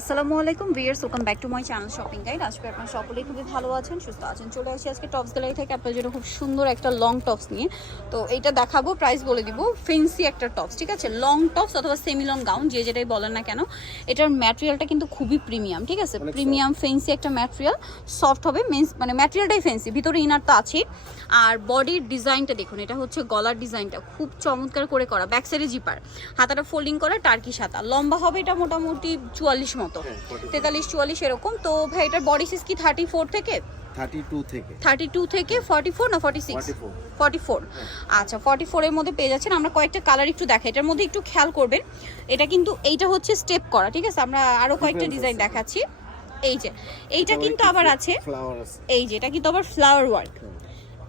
আসসালামু আলাইকুম viewers welcome back to my channel shopping guide. আজকে আপনারা সকলেই খুবই ভালো আছেন সুস্থ আছেন। চলে আসি আজকে টপস গ্যালারি থেকে আপনার জন্য খুব সুন্দর একটা লং টপস নিয়ে। তো এটা দেখাবো প্রাইস বলে দিব ফেন্সি একটা টপস ঠিক আছে? লং টপস অথবা সেমি লং গাউন যে যেটাই বলেন না কেন এটার ম্যাটেরিয়ালটা কিন্তু খুবই প্রিমিয়াম ঠিক আছে? প্রিমিয়াম ফেন্সি একটা ম্যাটেরিয়াল সফট হবে মিন্স মানে ম্যাটেরিয়ালটাই ফেন্সি ভিতরে ইনার তো আছে আর বডির ডিজাইনটা দেখুন এটা হচ্ছে গলার ডিজাইনটা খুব চমৎকার করে করা ব্যাক সাইডে জিপার হাতাটা ফোল্ডিং করা টার্কি হাতা লম্বা হবে এটা মোটামুটি চুয়াল্লিশ মতো। হ্যাঁ, 44 তেতাল্লিশ চুয়াল্লিশ এরকম। তো ভাই এটার বডি সাইজ কি থার্টি ফোর থেকে। থার্টি টু থেকে ফর্টি ফোর না ফর্টি সিক্স 44 ফর্টি ফোর আচ্ছা ফর্টি ফোরের মধ্যে পেয়ে যাচ্ছেন। আমরা কয়েকটা কালার একটু দেখাই। এটার মধ্যে একটু খেয়াল করবেন। এটা কিন্তু এইটা হচ্ছে স্টেপ করা ঠিক আছে? আমরা আরও কয়েকটা ডিজাইন দেখাচ্ছি। এই যে এইটা কিন্তু আবার আছে। এই যে এটা কিন্তু আবার ফ্লাওয়ার ওয়ার্ক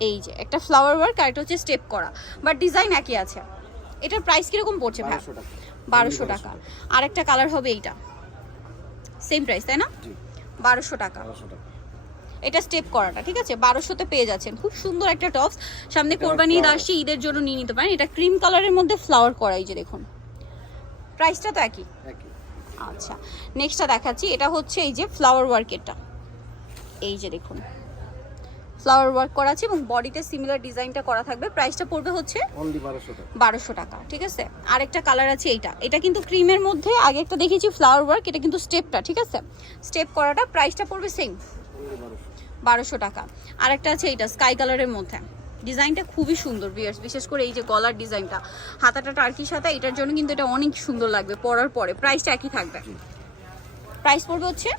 এই যে একটা ফ্লাওয়ার ওয়ার্ক আর এটা হচ্ছে স্টেপ করা। বাট ডিজাইন একই আছে। এটার প্রাইস কীরকম পড়ছে ভাই? 1200 টাকা। বারোশো টাকা। আরেকটা কালার হবে এইটা। সেম প্রাইস তাই না? বারোশো টাকা। 1200 টাকা। এটা স্টেপ করাটা ঠিক আছে? বারোশোতে পেয়ে যাচ্ছেন। খুব সুন্দর একটা টপস সামনে কোরবানি ঈদ। আসছে ঈদের জন্য নিয়ে নিতে পারেন। এটা ক্রিম কালারের মধ্যে ফ্লাওয়ার করাই এই যে দেখুন। প্রাইসটা তো একই। একই। আচ্ছা। নেক্সটটা দেখাচ্ছি। এটা হচ্ছে এই যে ফ্লাওয়ার ওয়ার্কেরটা এই যে দেখুন। ফ্লাওয়ার ওয়ার্ক করা আছে এবং বডিতে সিমিলার ডিজাইনটা করা থাকবে। প্রাইসটা পড়বে হচ্ছে অনলি 1200 টাকা। বারোশো টাকা ঠিক আছে? আরেকটা কালার আছে এইটা। এটা কিন্তু ক্রিমের মধ্যে আগে একটা দেখেছি ফ্লাওয়ার ওয়ার্ক এটা কিন্তু স্টেপটা ঠিক আছে? স্টেপ করাটা প্রাইসটা পড়বে সেম 1200 বারোশো। টাকা। আরেকটা আছে এইটা স্কাই কালারের মধ্যে। ডিজাইনটা খুবই সুন্দর বিয়ার্স বিশেষ করে এই যে গলার ডিজাইনটা হাতাটা টার্কিশ হাতা এটার জন্য কিন্তু এটা অনেক সুন্দর লাগবে পরার পরে। প্রাইসটা একই থাকবে। প্রাইস পড়বে হচ্ছে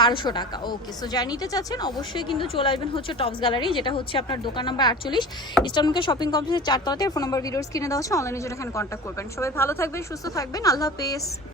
বারোশো টাকা। ওকে সো যা নিতে চাচ্ছেন অবশ্যই কিন্তু চলে আসবেন হচ্ছে টপস গ্যালারি যেটা হচ্ছে আপনার দোকান নাম্বার আটচল্লিশ ইস্টার্নকে শপিং কমপ্লেক্সের চারতলাতে। ফোন নাম্বার ভিডিওস কিনে দেওয়া হচ্ছে অনলাইনে জন্য এখানে কন্ট্যাক্ট করবেন। সবাই ভালো থাকবেন সুস্থ থাকবেন। আল্লাহ হাফেজ।